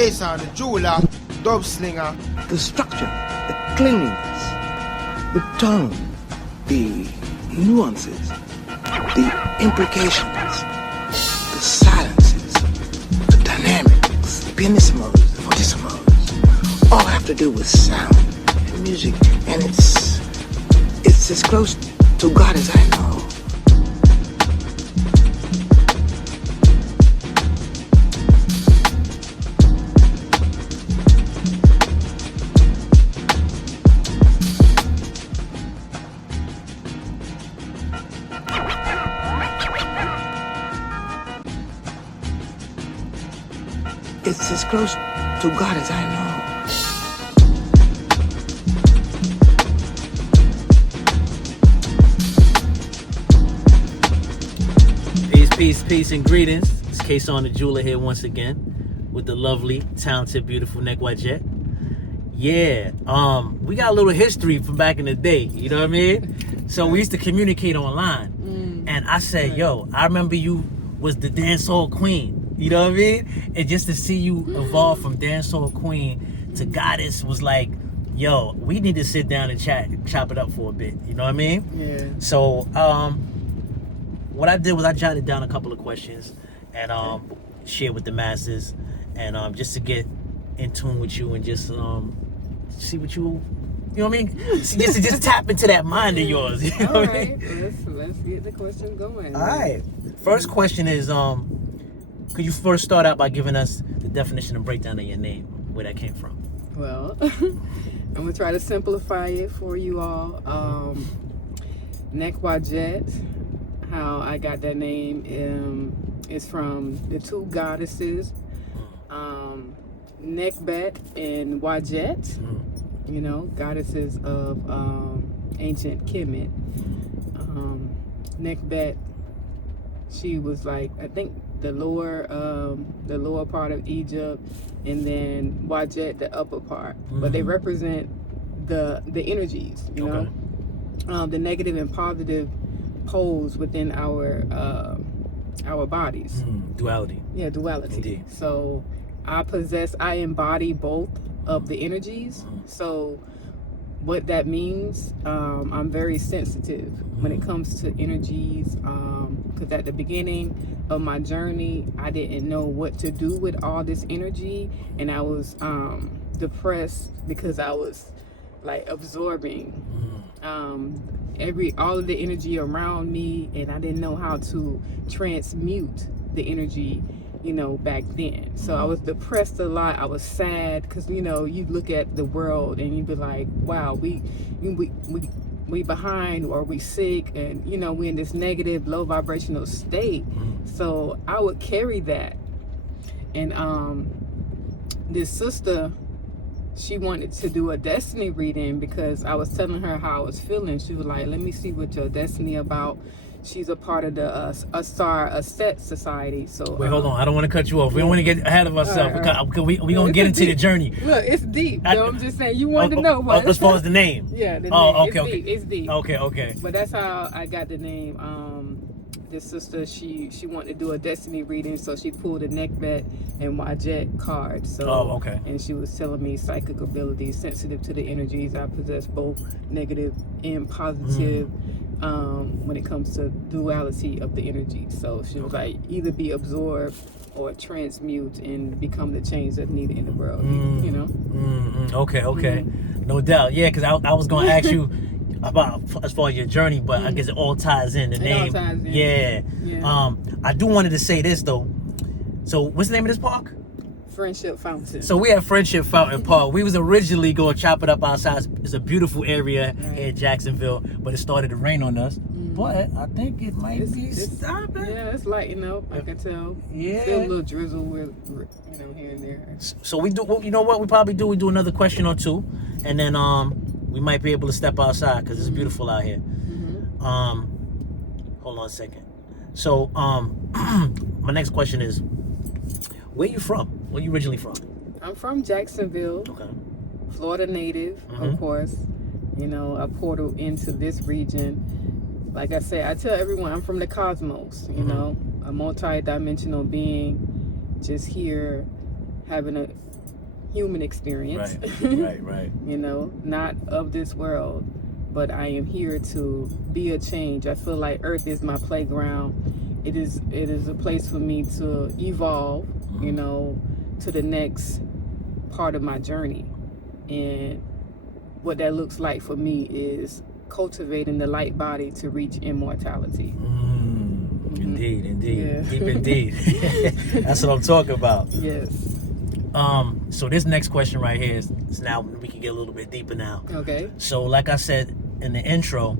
Kasan Da Julah, dub slinger. The structure, the cleanliness, the tone, the nuances, the implications, the silences, the dynamics, the pianissimos, the fortissimos, all have to do with sound and music, and it's as close to God as I know. It's as close to God as I know. Peace, and greetings. It's Kasan Da Julah here once again with the lovely, talented, beautiful Nehkwadjet. Yeah, we got a little history from back in the day, you know what I mean? So we used to communicate online. And I said, yo, I remember you was the dancehall queen, you know what I mean? And just to see you evolve from dancehall queen to goddess was like, yo, we need to sit down and chop it up for a bit, you know what I mean? Yeah. So, what I did was I jotted down a couple of questions and shared with the masses, and just to get in tune with you and just see what you know what I mean? just tap into that mind of yours. You know All what I right, mean? let's get the question going. All right. First question is, could you first start out by giving us the definition and breakdown of your name, where that came from? Well, I'm gonna try to simplify it for you all. Nehkwadjet, how I got that name is from the two goddesses, Nehkwadjet and Wadjet, you know, goddesses of ancient Kemet. Nehkwadjet, she was like, I think the lower part of Egypt, and then Wadjet the upper part. But they represent the energies, you know, the negative and positive poles within our bodies. Duality. Yeah, duality. Indeed. So I embody both of the energies. So what that means, I'm very sensitive when it comes to energies, because at the beginning of my journey, I didn't know what to do with all this energy, and I was depressed because I was like absorbing all of the energy around me, and I didn't know how to transmute the energy, you know, back then. So I was depressed a lot. I was sad because, you know, you look at the world and you be like, wow, we behind, or we sick, and, you know, we in this negative, low vibrational state. So I would carry that. And this sister, she wanted to do a destiny reading because I was telling her how I was feeling. She was like, let me see what your destiny about. She's a part of the Aset Society. So wait, hold on. I don't want to cut you off. We don't want to get ahead of ourselves. Because we going to get into the journey. Look, it's deep. So I'm just saying, you wanted to know what. As far as the name. Yeah, the name. Okay. It's deep. Okay. But that's how I got the name. This sister, she wanted to do a destiny reading, so she pulled a Nehkwadjet and Wadjet card. So, and she was telling me psychic abilities, sensitive to the energies. I possess both negative and positive when it comes to duality of the energy. So she was like, either be absorbed or transmute and become the change that's needed in the world. You know? Okay. No doubt. Yeah, because I was going to ask you about as far as your journey, but I guess it all ties in. The name. All ties in. Yeah. I do wanted to say this though. So what's the name of this park? Friendship Fountain. So we have Friendship Fountain Park. We was originally going to chop it up outside. It's a beautiful area here in Jacksonville, but it started to rain on us. But I think it might be stopping. Yeah, it's lighting up. I can tell. Yeah. Still a little drizzle with, you know, here and there. So we do. You know what? We probably do. We do another question or two, and then we might be able to step outside because it's beautiful out here. Hold on a second. So my next question is, where you from? Where you originally from? I'm from Jacksonville. Okay. Florida native, of course. You know, a portal into this region. Like I said, I tell everyone I'm from the cosmos, you know, a multi-dimensional being, just here having a human experience. Right. You know, not of this world, but I am here to be a change. I feel like Earth is my playground. It is a place for me to evolve, you know, to the next part of my journey. And what that looks like for me is cultivating the light body to reach immortality. Indeed. Yeah. Deep indeed. That's what I'm talking about. Yes. So this next question right here is now we can get a little bit deeper now. Okay. So like I said in the intro,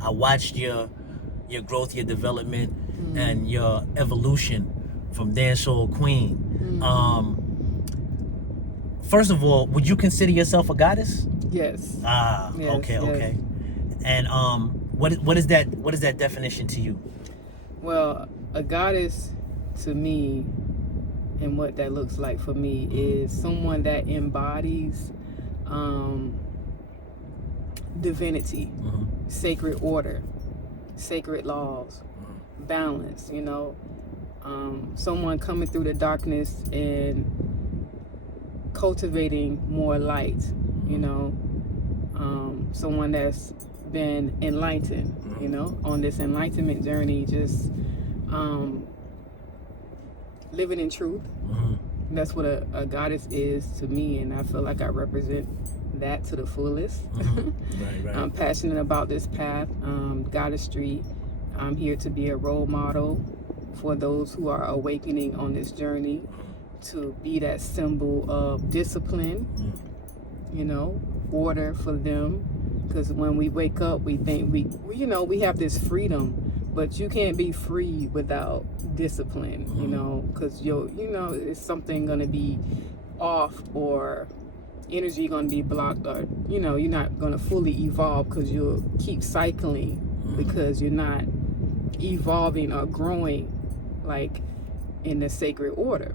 I watched your growth, your development, and your evolution from dancehall queen. First of all, would you consider yourself a goddess? Yes. Yes, Okay. And what is that definition to you? Well, a goddess to me, and what that looks like for me, is someone that embodies divinity, sacred order, sacred laws, balance, you know. Someone coming through the darkness and cultivating more light, you know. Someone that's been enlightened, you know, on this enlightenment journey, just living in truth. That's what a goddess is to me, and I feel like I represent that to the fullest. Right. I'm passionate about this path, goddessry. I'm here to be a role model for those who are awakening on this journey, to be that symbol of discipline, you know, order for them. Because when we wake up, we think we you know, we have this freedom, but you can't be free without discipline, you know, because you know, it's something going to be off, or energy going to be blocked, or, you know, you're not going to fully evolve because you'll keep cycling because you're not evolving or growing like in the sacred order.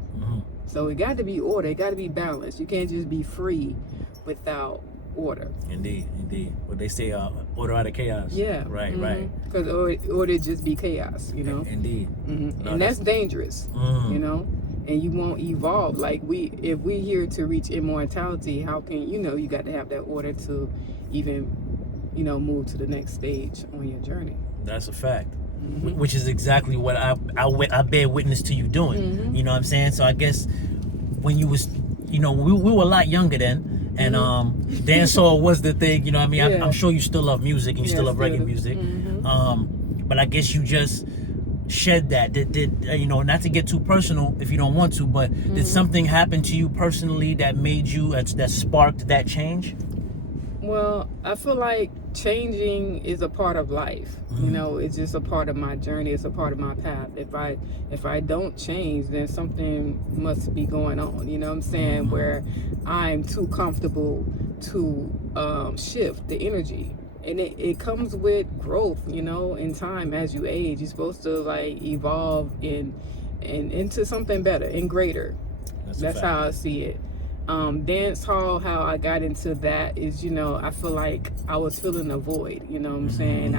So it got to be order, it got to be balanced. You can't just be free without order. Indeed. What they say, order out of chaos. Yeah. Right. Because order just be chaos, you know. Indeed. No, and that's dangerous, you know. And you won't evolve. Like if we're here to reach immortality, how can, you know, you got to have that order to even, you know, move to the next stage on your journey. That's a fact. Which is exactly what I bear witness to you doing. You know what I'm saying? So I guess when you was, you know, we were a lot younger then, and dancehall was the thing. You know what I mean? Yeah. I'm sure you still love music and you still love reggae music. But I guess you just shed that. Did you know? Not to get too personal if you don't want to, but did something happen to you personally that made you that sparked that change? Well, I feel like changing is a part of life. You know, it's just a part of my journey. It's a part of my path. If I don't change, then something must be going on. You know what I'm saying? Where I'm too comfortable to shift the energy. And it comes with growth, you know, in time as you age. You're supposed to like evolve into something better and greater. That's how I see it. Dance hall, how I got into that is, you know, I feel like I was filling a void, you know what I'm saying?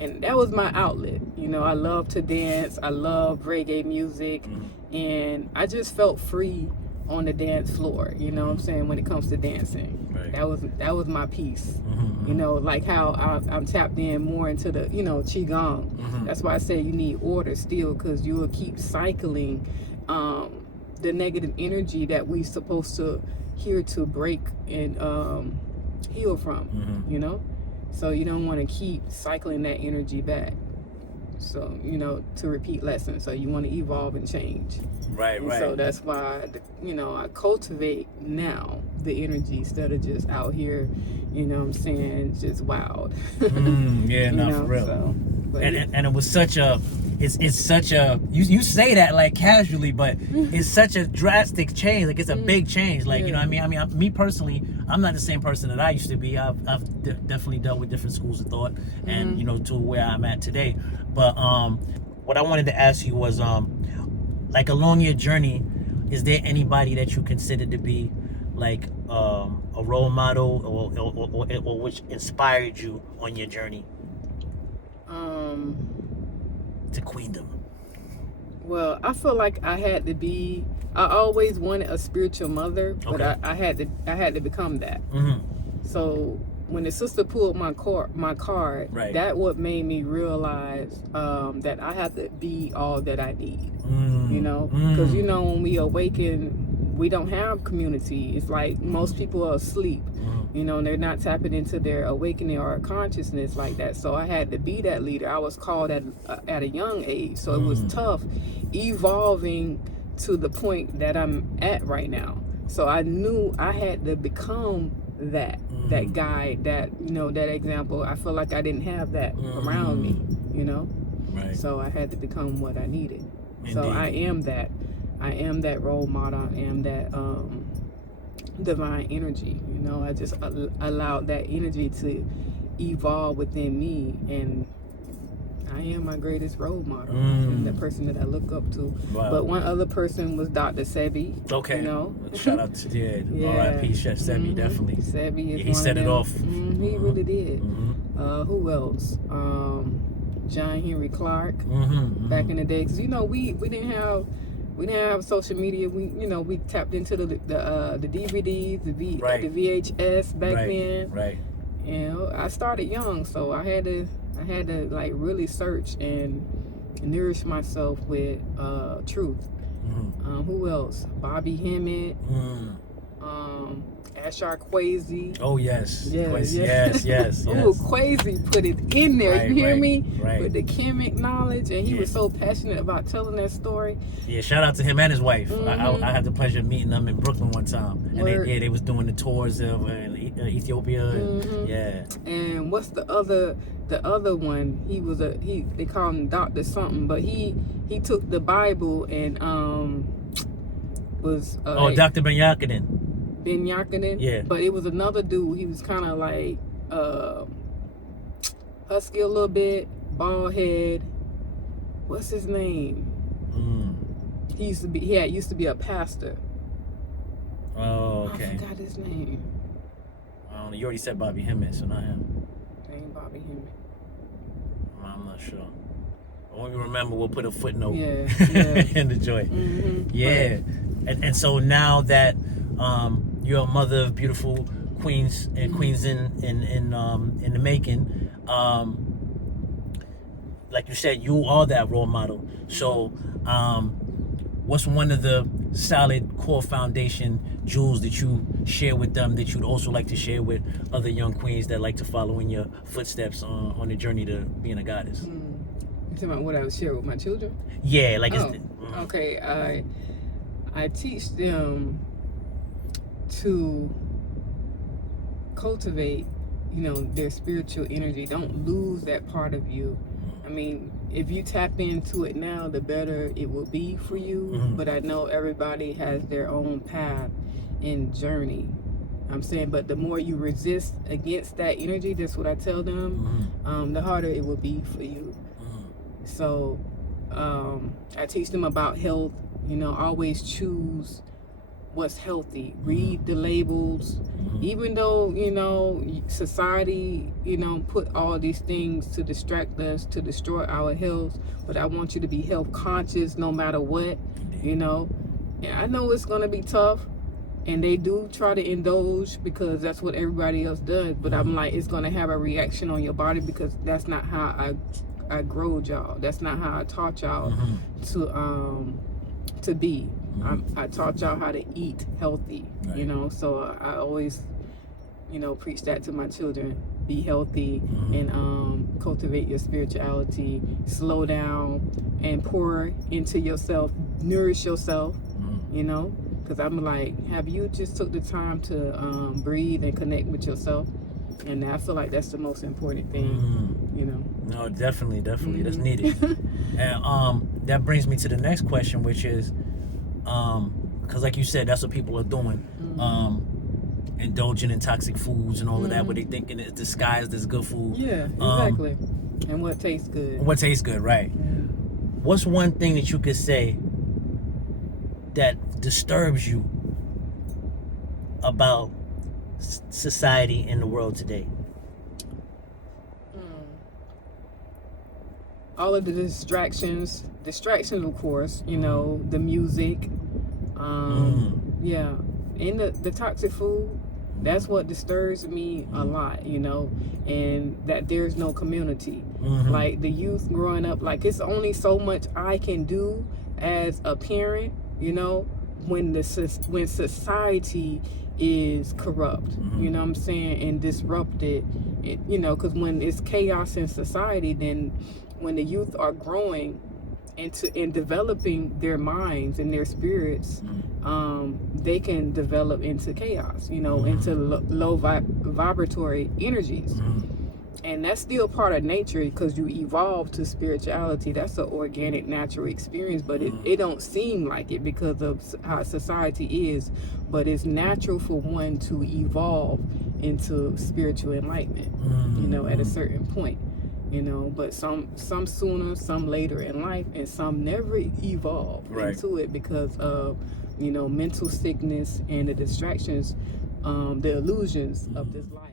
And that was my outlet. You know, I love to dance. I love reggae music. And I just felt free on the dance floor, you know what I'm saying, when it comes to dancing. Right. That was my piece. You know, like how I'm tapped in more into the, you know, qigong. That's why I say you need order still, because you will keep cycling the negative energy that we supposed to here to break and heal from, you know. So you don't want to keep cycling that energy back. So, you know, to repeat lessons. So you want to evolve and change. Right. So that's why, you know, I cultivate now the energy instead of just out here, you know what I'm saying, just wild. Yeah, no, for real. So, and it was such a, it's such a, you say that like casually, but it's such a drastic change. Like it's a big change. Like, you know what I mean? Me personally, I'm not the same person that I used to be. I've definitely dealt with different schools of thought and, you know, to where I'm at today. But what I wanted to ask you was, like along your journey, is there anybody that you consider to be like a role model or which inspired you on your journey to queendom? Well, I feel like I had to be I always wanted a spiritual mother, but I had to become that. So when the sister pulled my card, that what made me realize that I have to be all that I need. You know, because you know, when we awaken, we don't have community. It's like most people are asleep. You know, and they're not tapping into their awakening or consciousness like that. So I had to be that leader. I was called at a young age, so it was tough evolving to the point that I'm at right now. So I knew I had to become that guy, that, you know, that example. I feel like I didn't have that around me, you know. So I had to become what I needed. So I am that role model. I am that divine energy, you know. I just allowed that energy to evolve within me, and I am my greatest role model. I'm the person that I look up to. But one other person was Dr. Sebi. Okay. You know? Shout out to R.I.P. Chef Sebi, definitely. Sebi is he set it off. He really did. Who else? John Henry Clark. Back in the day, because you know we didn't have social media. We tapped into the DVDs, the VHS back then. Right. You know, I started young, so I had to like really search and nourish myself with truth. Who else? Bobby Hemmett. Ashar Kwesi. Oh yes. Yes. Ooh, Kwesi put it in there. You hear me? Right. With the chemic knowledge, and he was so passionate about telling that story. Yeah, shout out to him and his wife. I had the pleasure of meeting them in Brooklyn one time, and they was doing the tours of Ethiopia. And what's the other one? They call him Dr. something, but he took the Bible and was Dr. Ben Yakinen. Yeah. But it was another dude. He was kind of like husky a little bit, bald head. What's his name? He used to be a pastor. Oh, okay. I forgot his name. I don't know. You already said Bobby Hemmett, so not him. It ain't Bobby Hemmett. I'm not sure. When we remember, we'll put a footnote in the joint. And so now that you're a mother of beautiful queens and queens in the making, like you said, you are that role model. So what's one of the solid core foundation jewels that you share with them that you'd also like to share with other young queens that like to follow in your footsteps on the journey to being a goddess? You talking about what I would share with my children? Yeah, like okay. I teach them to cultivate, their spiritual energy. Don't lose that part of you. I mean, if you tap into it now, the better it will be for you. But I know everybody has their own path and journey. I'm saying, but the more you resist against that energy, that's what I tell them, the harder it will be for you. So I teach them about health. Always choose what's healthy. Read the labels. Even though, society, put all these things to distract us, to destroy our health. But I want you to be health conscious no matter what, And I know it's going to be tough. And they do try to indulge because that's what everybody else does. But I'm like, it's going to have a reaction on your body because that's not how I growed y'all. That's not how I taught y'all to be. I taught y'all how to eat healthy, so I always, preach that to my children. Be healthy and cultivate your spirituality. Slow down and pour into yourself. Nourish yourself, because I'm like, have you just took the time to breathe and connect with yourself? And I feel like that's the most important thing, No, definitely. That's needed. And that brings me to the next question, which is, because like you said, that's what people are doing, indulging in toxic foods and all of that, but they thinking it's disguised as good food. Yeah, exactly. And what tastes good. What tastes good, right? What's one thing that you could say that disturbs you about society in the world today? All of the distractions of course, the music, Yeah, and the toxic food, that's what disturbs me a lot, you know, and that there's no community. Like the youth growing up, like it's only so much I can do as a parent, you know, when society is corrupt, you know what I'm saying, and disrupted, you know, because when it's chaos in society, then when the youth are growing and developing their minds and their spirits, they can develop into chaos, you know, into low vibratory energies. And that's still part of nature, because you evolve to spirituality. That's an organic, natural experience, but it don't seem like it because of how society is. But it's natural for one to evolve into spiritual enlightenment, you know, at a certain point, you know. But some sooner, some later in life, and some never evolve into it because of, you know, mental sickness and the distractions, the illusions of this life.